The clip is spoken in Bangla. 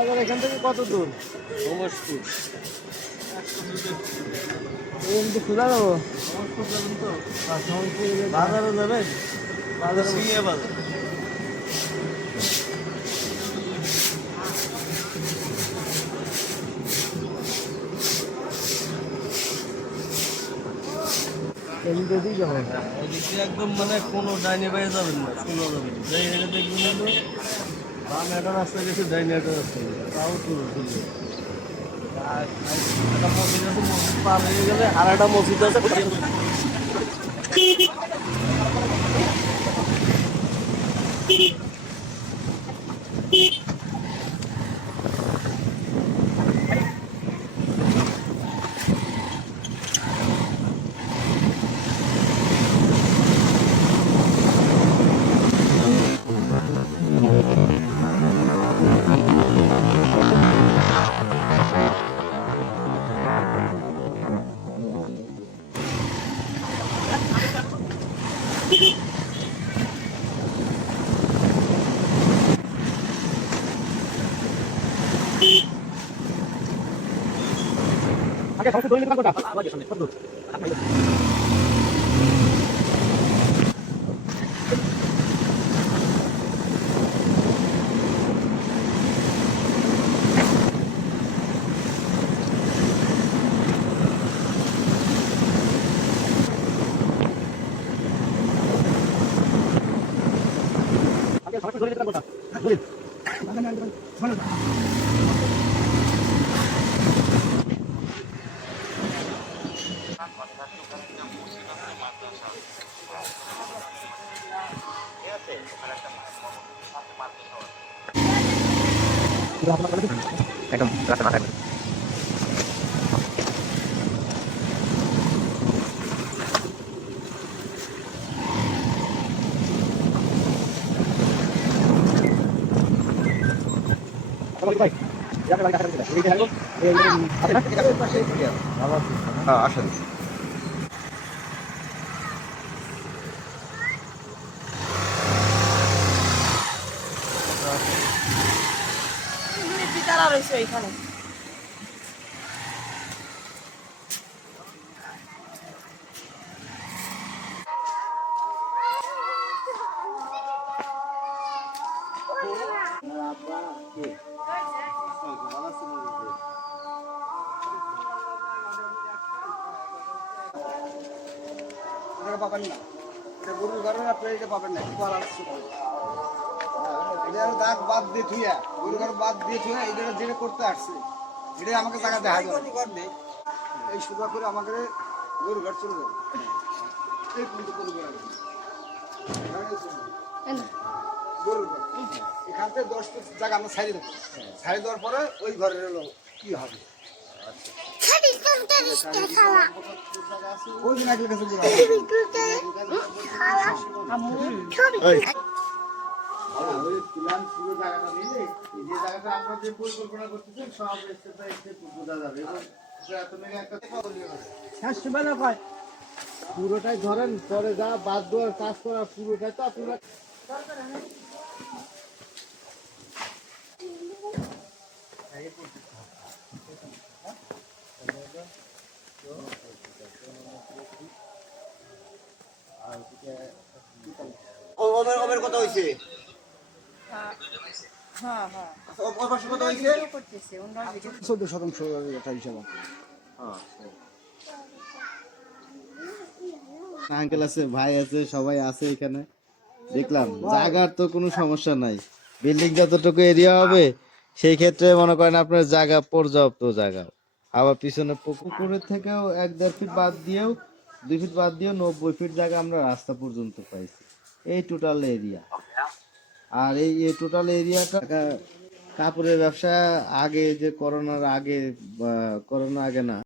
কত দূর? নমস্কুর এমনি খোলা দেবো নমস্কুর যাবেন তো বাজারে যাবেন বাজারে সিএ বাজার। এমনি যাবেন এদিকে একদম মানে কোনো ডাইনে বাইরে যাবেন না শোনা যাবেন। যাই দেখবেন বাম একটা রাস্তা গেছে ডাইনে একটা রাস্তা গেছে তাও শুরু আর একটা মসজিদ আছে, মসজিদ পার হয়ে গেলে আর একটা মসজিদ আছে আগে সমস্ত দলিল কোনটা আগে একদম রাস্তা মাথায় হ্যাঁ আসেন তারা রয়েছে ওইখানে। পাবেন না। গরুর ঘরের আপনারা এটা পাবেন না একটু পালার কিছু পাবেন এটা আমি দাগ বাদ দিয়ে থুইয়া গরুর ঘর বাদ দিয়ে থুইয়া এটা যেটা করতে আসছে। এটা আমাকে জায়গা দেখা যাবে এই সুদা করে আমাকে গরুর ঘর চলে যাবে। এই কিন্তু গরুর ঘর আছে। ঘর এখান থেকে দশ জায়গা আমরা ছাড়িয়ে দেবো। ছাড়িয়ে দেওয়ার পরে ওই ঘরের হলো কি হবে? ওই ওই প্ল্যান পুরো জায়গাটা নিলে এই যে জায়গাটা আমরা যে পরিকল্পনা করতেছি সব স্টেপ স্টেপ বোঝা যাবে। এবং প্রাথমিক একটা শেষ কয় পুরোটাই ধরেন পরে যা বাদ দেওয়ার কাজ করা পুরোটাই তো আপনারা ওমের ওমের কথা হইছে। হ্যাঁ হ্যাঁ। ভাই আছে, সবাই আছে এখানে। দেখলাম তো কোনো সমস্যা নাই। বিল্ডিং যতটুকু এরিয়া হবে, সেই ক্ষেত্রে মনে করেন আপনার জায়গা, পর্যাপ্ত জায়গা। আবার পিছনে পুকুরের থেকেও এক দেড় ফিট বাদ দিয়েও, দুই ফিট বাদ দিয়েও নব্বই ফিট জায়গা আমরা রাস্তা পর্যন্ত পাইছি। এই টোটাল এরিয়া আর এই টোটাল এরিয়াটা কাপড়ের ব্যবসা আগে যে করোনার আগে করোনা আগে না।